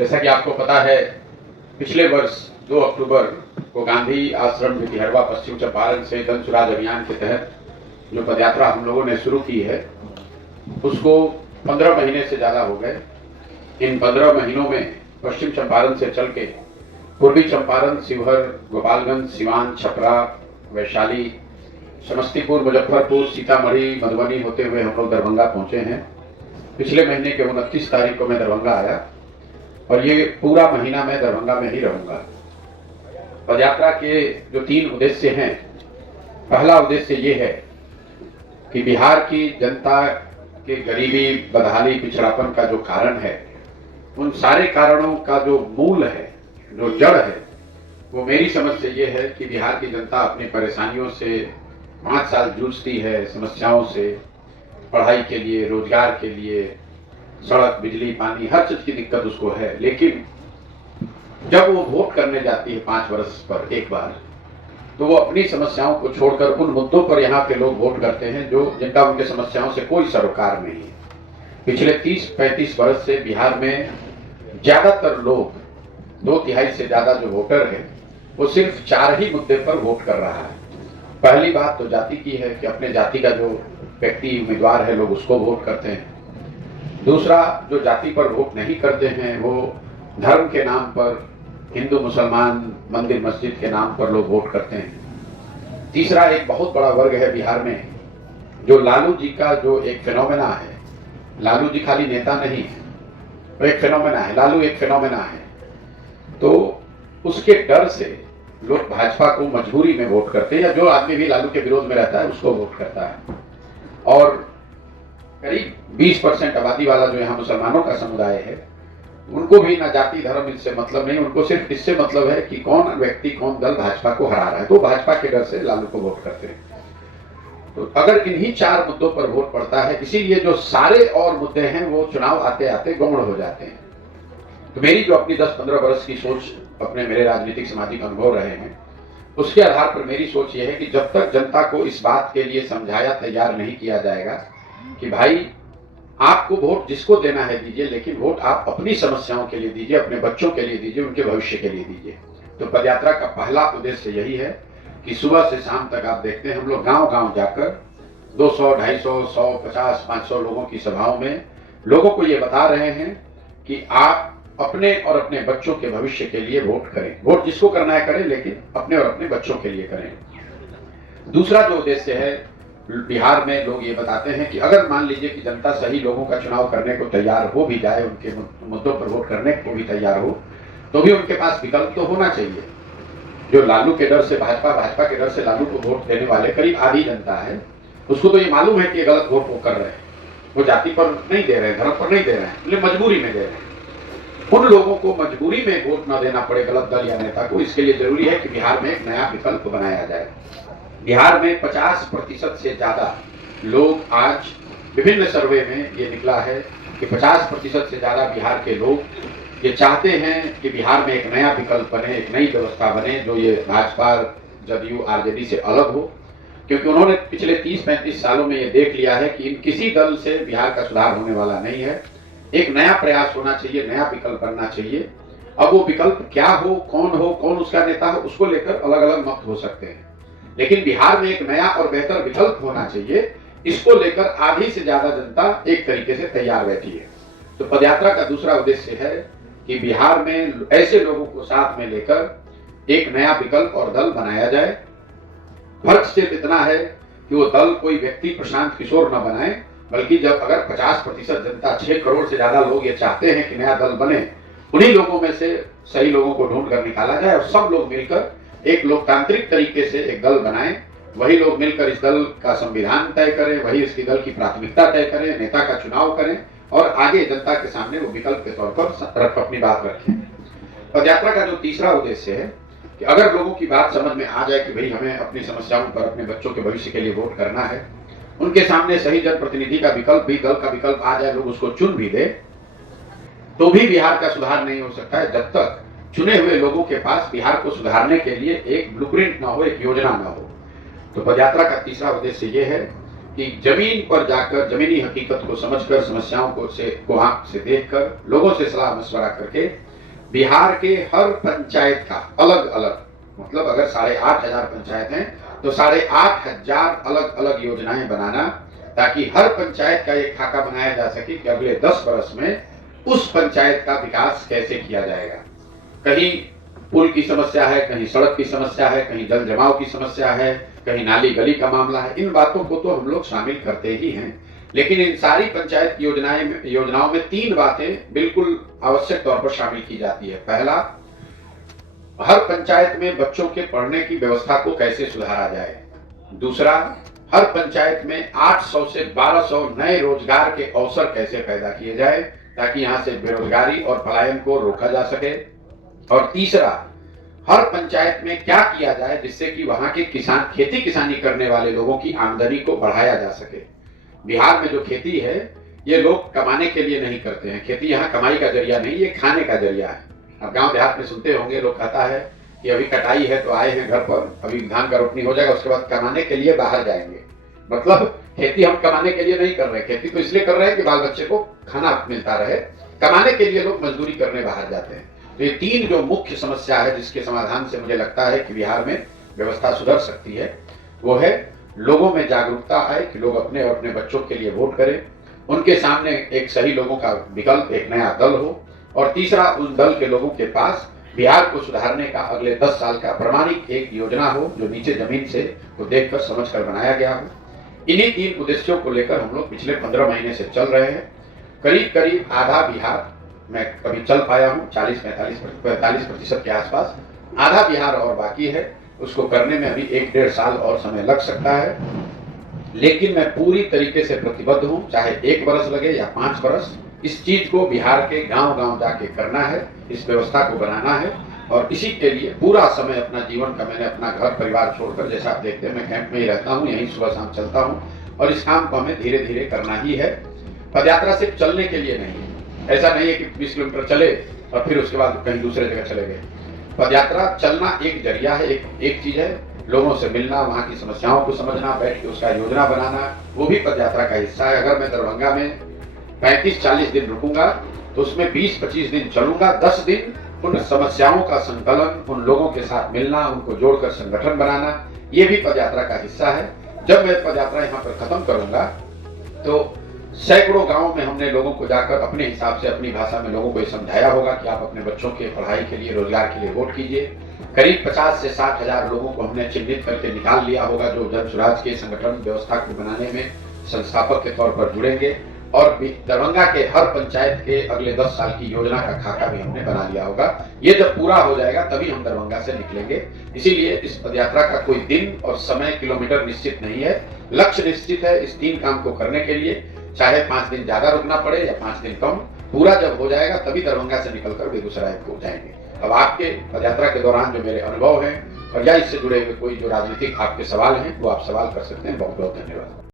जैसा कि आपको पता है, पिछले वर्ष 2 अक्टूबर को गांधी आश्रम भितिहरवा पश्चिम चंपारण से जन सुराज अभियान के तहत जो पदयात्रा हम लोगों ने शुरू की है, उसको 15 महीने से ज़्यादा हो गए। इन 15 महीनों में पश्चिम चंपारण से चल के पूर्वी चंपारण, शिवहर, गोपालगंज, सिवान, छपरा, वैशाली, समस्तीपुर, मुजफ्फरपुर, सीतामढ़ी, मधुबनी होते हुए हम लोग दरभंगा पहुंचे हैं। पिछले महीने के 29 तारीख को मैं दरभंगा आया और ये पूरा महीना मैं दरभंगा में ही रहूंगा। पदयात्रा के जो 3 उद्देश्य हैं, पहला उद्देश्य ये है कि बिहार की जनता के गरीबी, बदहाली, पिछड़ापन का जो कारण है, उन सारे कारणों का जो मूल है, जो जड़ है, वो मेरी समझ से ये है कि बिहार की जनता अपनी परेशानियों से 5 साल जूझती है, समस्याओं से, पढ़ाई के लिए, रोजगार के लिए, सड़क, बिजली, पानी, हर चीज की दिक्कत उसको है। लेकिन जब वो वोट करने जाती है 5 वर्ष पर एक बार, तो वो अपनी समस्याओं को छोड़कर उन मुद्दों पर यहाँ के लोग वोट करते हैं जो जिनका उनके समस्याओं से कोई सरोकार नहीं है। पिछले 30-35 वर्ष से बिहार में ज्यादातर लोग, 2/3 से ज्यादा जो वोटर है, वो सिर्फ 4 ही मुद्दे पर वोट कर रहा है। पहली बात तो जाति की है कि अपने जाति का जो व्यक्ति उम्मीदवार है, लोग उसको वोट करते हैं। दूसरा, जो जाति पर वोट नहीं करते हैं, वो धर्म के नाम पर, हिंदू मुसलमान, मंदिर मस्जिद के नाम पर लोग वोट करते हैं। तीसरा, एक बहुत बड़ा वर्ग है बिहार में जो लालू जी का जो एक फिनोमेना है, लालू जी खाली नेता नहीं है, वो एक फिनोमेना है, लालू एक फिनोमेना है, तो उसके डर से लोग भाजपा को मजबूरी में वोट करते हैं, या जो आदमी भी लालू के विरोध में रहता है उसको वोट करता है। और करीब 20% आबादी वाला जो यहाँ मुसलमानों का समुदाय है, उनको भी ना जाति धर्म इससे मतलब नहीं, उनको सिर्फ इससे मतलब है कि कौन व्यक्ति, कौन दल भाजपा को हरा रहा है, तो भाजपा के डर से लालू को वोट करते हैं। तो अगर इन्हीं 4 मुद्दों पर वोट पड़ता है, इसीलिए जो सारे और मुद्दे हैं वो चुनाव आते आते गौण हो जाते हैं। तो मेरी जो अपनी 10-15 वर्ष की सोच, अपने मेरे राजनीतिक सामाजिक अनुभव रहे हैं, उसके आधार पर मेरी सोच ये है कि जब तक जनता को इस बात के लिए समझाया, तैयार नहीं किया जाएगा कि भाई आपको वोट जिसको देना है दीजिए, लेकिन वोट आप अपनी समस्याओं के लिए दीजिए, अपने बच्चों के लिए दीजिए, उनके भविष्य के लिए दीजिए। तो पदयात्रा का पहला उद्देश्य यही है कि सुबह से शाम तक आप देखते हैं हम लोग गांव-गांव जाकर 200, 250, 100, 50, 500 लोगों की सभाओं में लोगों को ये बता रहे हैं कि आप अपने और अपने बच्चों के भविष्य के लिए वोट करें। वोट जिसको करना है करें, लेकिन अपने और अपने बच्चों के लिए करें। दूसरा जो उद्देश्य है, बिहार में लोग ये बताते हैं कि अगर मान लीजिए कि जनता सही लोगों का चुनाव करने को तैयार हो भी जाए, उनके मुद्दों पर वोट करने को भी तैयार हो, तो भी उनके पास विकल्प तो होना चाहिए। जो लालू के डर से भाजपा, भाजपा के डर से लालू को वोट देने वाले करीब आधी जनता है, उसको तो ये मालूम है कि ये गलत वोट वो कर रहे हैं, वो जाति पर नहीं दे रहे हैं, धर्म पर नहीं दे रहे हैं, इसलिए मजबूरी में दे रहे हैं। उन लोगों को मजबूरी में वोट न देना पड़े गलत दल या नेता को, इसके लिए जरूरी है कि बिहार में एक नया विकल्प बनाया जाए। बिहार में 50% से ज्यादा लोग, आज विभिन्न सर्वे में ये निकला है कि 50% से ज्यादा बिहार के लोग ये चाहते हैं कि बिहार में एक नया विकल्प बने, एक नई व्यवस्था बने जो ये भाजपा, जदयू, आरजेडी से अलग हो। क्योंकि उन्होंने पिछले 30-35 सालों में ये देख लिया है कि इन किसी दल से बिहार का सुधार होने वाला नहीं है। एक नया प्रयास होना चाहिए, नया विकल्प बनना चाहिए। अब वो विकल्प क्या हो, कौन उसका नेता हो, उसको लेकर अलग अलग मत हो सकते हैं, लेकिन बिहार में एक नया और बेहतर विकल्प होना चाहिए। इसको लेकर आधी से ज्यादा जनता एक तरीके से तैयार बैठी है। तो पदयात्रा का दूसरा उद्देश्य है कि बिहार में ऐसे लोगों को साथ में लेकर एक नया विकल्प और दल बनाया जाए। फर्क सिर्फ इतना है कि वो दल कोई व्यक्ति प्रशांत किशोर न बनाए, बल्कि जब अगर 50% जनता, 6 करोड़ से ज्यादा लोग ये चाहते हैं कि नया दल बने, उन्हीं लोगों में से सही लोगों को ढूंढ कर निकाला जाए और सब लोग मिलकर एक लोकतांत्रिक तरीके से एक दल बनाएं। वही लोग मिलकर इस दल का संविधान तय करें, वही इसकी दल की प्राथमिकता तय करें, नेता का चुनाव करें और आगे जनता के सामने वो विकल्प के तौर पर अपनी बात रखें। पदयात्रा का जो तीसरा उद्देश्य है कि अगर लोगों की बात समझ में आ जाए कि भाई हमें अपनी समस्याओं पर, अपने बच्चों के भविष्य के लिए वोट करना है, उनके सामने सही जनप्रतिनिधि का विकल्प भी, दल का विकल्प आ जाए, लोग उसको चुन भी दे, तो भी बिहार का सुधार नहीं हो सकता है जब तक चुने हुए लोगों के पास बिहार को सुधारने के लिए एक ब्लूप्रिंट ना हो, एक योजना ना हो। तो पदयात्रा का तीसरा उद्देश्य ये है कि जमीन पर जाकर, जमीनी हकीकत को समझकर, समस्याओं को आंख से देखकर, लोगों से सलाह मशवरा करके बिहार के हर पंचायत का अलग अलग, मतलब अगर 8,500 पंचायत हैं तो 8,500 अलग अलग योजनाएं बनाना, ताकि हर पंचायत का एक खाका बनाया जा सके कि अगले 10 वर्ष में उस पंचायत का विकास कैसे किया जाएगा। कहीं पुल की समस्या है, कहीं सड़क की समस्या है, कहीं जल जमाव की समस्या है, कहीं नाली गली का मामला है। इन बातों को तो हम लोग शामिल करते ही हैं, लेकिन इन सारी पंचायत की योजनाओं में 3 बातें बिल्कुल आवश्यक तौर पर शामिल की जाती है। पहला, हर पंचायत में बच्चों के पढ़ने की व्यवस्था को कैसे सुधारा जाए। दूसरा, हर पंचायत में 800 से 1200 नए रोजगार के अवसर कैसे पैदा किए जाए, ताकि यहां से बेरोजगारी और पलायन को रोका जा सके। और तीसरा, हर पंचायत में क्या किया जाए जिससे कि वहां के किसान, खेती किसानी करने वाले लोगों की आमदनी को बढ़ाया जा सके। बिहार में जो खेती है, ये लोग कमाने के लिए नहीं करते हैं। खेती यहाँ कमाई का जरिया नहीं, ये खाने का जरिया है। अब गांव देहात में सुनते होंगे, लोग कहता है कि अभी कटाई है तो आए हैं घर पर, अभी धान का रोपनी हो जाएगा, उसके बाद कमाने के लिए बाहर जाएंगे। मतलब खेती हम कमाने के लिए नहीं कर रहे, खेती तो इसलिए कर रहे हैं कि बाल बच्चे को खाना मिलता रहे। कमाने के लिए लोग मजदूरी करने बाहर जाते हैं। तो ये 3 जो मुख्य समस्या है जिसके समाधान से मुझे लगता है कि बिहार में व्यवस्था सुधर सकती है, वो है लोगों में जागरूकता आए कि लोग अपने और अपने बच्चों के लिए वोट करें, उनके सामने एक सही लोगों का विकल्प, एक नया दल हो, और तीसरा, उस दल के लोगों के पास बिहार को सुधारने का अगले 10 साल का प्रमाणिक एक योजना हो, जो नीचे जमीन से को देखकर समझकर बनाया गया हो। इन्हीं 3 उद्देश्यों को लेकर हम लोग पिछले 15 महीने से चल रहे हैं। करीब करीब आधा बिहार मैं कभी चल पाया हूँ, 40-45% के आसपास। आधा बिहार और बाकी है, उसको करने में अभी 1-1.5 साल और समय लग सकता है। लेकिन मैं पूरी तरीके से प्रतिबद्ध हूँ, चाहे 1 वर्ष लगे या 5 वर्ष, इस चीज को बिहार के गांव गांव जाके करना है, इस व्यवस्था को बनाना है। और इसी के लिए पूरा समय अपना जीवन का मैंने अपना घर परिवार छोड़कर, जैसा आप देखते हैं मैं कैंप में ही रहता हूँ, यहीं सुबह शाम चलता हूँ, और इस काम को हमें धीरे धीरे करना ही है। पदयात्रा सिर्फ चलने के लिए नहीं है, ऐसा नहीं है कि 20 किलोमीटर चले और फिर उसके बाद कहीं दूसरे जगह चले गए। पदयात्रा चलना एक जरिया है, एक चीज है। लोगों से मिलना, वहाँ की समस्याओं को समझना, बैठ के उसका योजना बनाना, वो भी पदयात्रा का हिस्सा है। अगर मैं दरभंगा में 35-40 दिन रुकूंगा तो उसमें 20-25 दिन चलूंगा, 10 दिन उन समस्याओं का संकलन, उन लोगों के साथ मिलना, उनको जोड़कर संगठन बनाना, ये भी पदयात्रा का हिस्सा है। जब मैं पदयात्रा यहाँ पर खत्म करूंगा तो सैकड़ों गांवों में हमने लोगों को जाकर अपने हिसाब से अपनी भाषा में लोगों को ये समझाया होगा कि आप अपने बच्चों के पढ़ाई के लिए, रोजगार के लिए वोट कीजिए। करीब 50 से 60 हजार लोगों को हमने चिन्हित करके निकाल लिया होगा, जो जन स्वराज के संगठन व्यवस्था को बनाने में संस्थापक के तौर पर जुड़ेंगे। और दरभंगा के हर पंचायत के अगले 10 साल की योजना का खाका भी हमने बना लिया होगा। ये जब पूरा हो जाएगा तभी हम दरभंगा से निकलेंगे। इसीलिए इस पदयात्रा का कोई दिन और समय, किलोमीटर निश्चित नहीं है, लक्ष्य निश्चित है। इस 3 काम को करने के लिए चाहे 5 दिन ज्यादा रुकना पड़े या 5 दिन कम, पूरा जब हो जाएगा तभी दरभंगा से निकलकर बेगूसराय को जाएंगे। अब आपके पदयात्रा के दौरान जो मेरे अनुभव हैं और या इससे जुड़े हुए कोई जो राजनीतिक आपके सवाल हैं, वो आप सवाल कर सकते हैं। बहुत बहुत धन्यवाद।